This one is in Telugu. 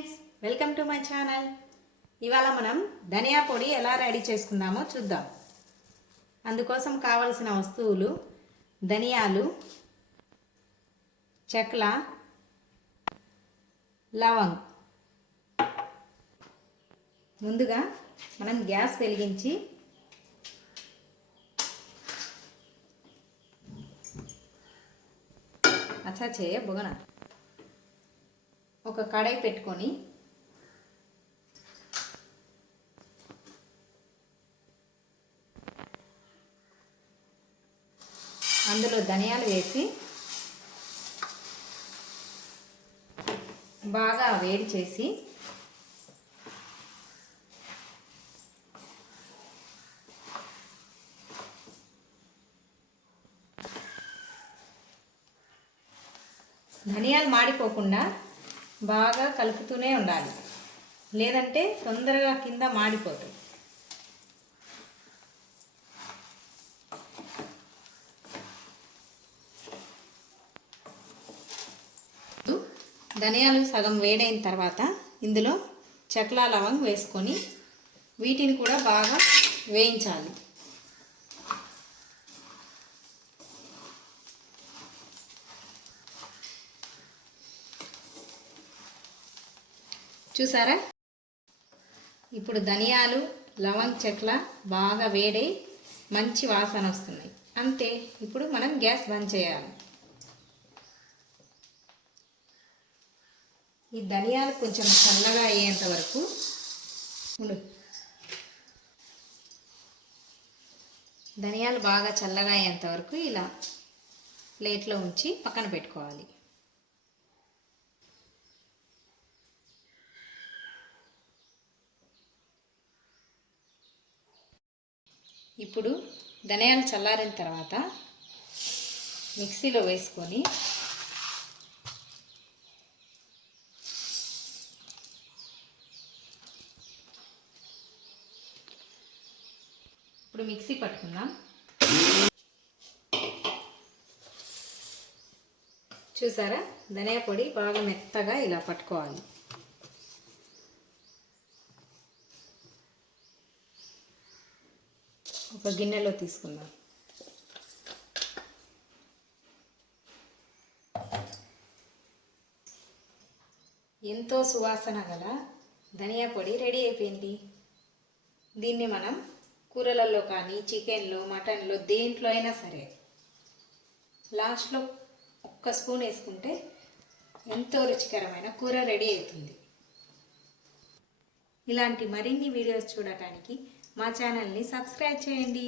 Friends, welcome to my channel. ఇవాళ మనం ధనియా పొడి ఎలా రెడీ చేసుకుందామో చూద్దాం. అందుకోసం కావలసిన వస్తువులు ధనియాలు, చెక్ల, లవంగ్. ముందుగా మనం గ్యాస్ వెలిగించి బొగన ఒక కడాయి పెట్టుకొని అందులో ధనియాలు వేసి బాగా వేడి చేసి ధనియాలు మాడిపోకుండా బాగా కలుపుతూనే ఉండాలి, లేదంటే తొందరగా కింద మాడిపోతాయి. ధనియాలు సగం వేడైన తర్వాత ఇందులో చెక్లా లవంగ్ వేసుకొని వీటిని కూడా బాగా వేయించాలి. చూసారా, ఇప్పుడు ధనియాలు, లవంగ్, చెక్ల బాగా వేడై మంచి వాసన వస్తున్నాయి. అంతే, ఇప్పుడు మనం గ్యాస్ బంద్ చేయాలి. ఈ ధనియాలు కొంచెం చల్లగా అయ్యేంత వరకు ధనియాలు బాగా చల్లగా అయ్యేంత వరకు ఇలా ప్లేట్లో ఉంచి పక్కన పెట్టుకోవాలి. ఇప్పుడు ధనియాలు చల్లారిన తర్వాత మిక్సీలో వేసుకొని ఇప్పుడు మిక్సీ పట్టుకుందాం. చూసారా, ధనియా పొడి బాగా మెత్తగా ఇలా పట్టుకోవాలి. ఒక గిన్నెలో తీసుకుందాం. ఎంతో సువాసన గల ధనియా పొడి రెడీ అయిపోయింది. దీన్ని మనం కూరలలో కానీ, చికెన్లో, మటన్లో, దేంట్లో అయినా సరే లాస్ట్లో ఒక్క స్పూన్ వేసుకుంటే ఎంతో రుచికరమైన కూర రెడీ అవుతుంది. ఇలాంటి మరిన్ని వీడియోస్ చూడటానికి మా ఛానల్ని సబ్స్క్రైబ్ చేయండి.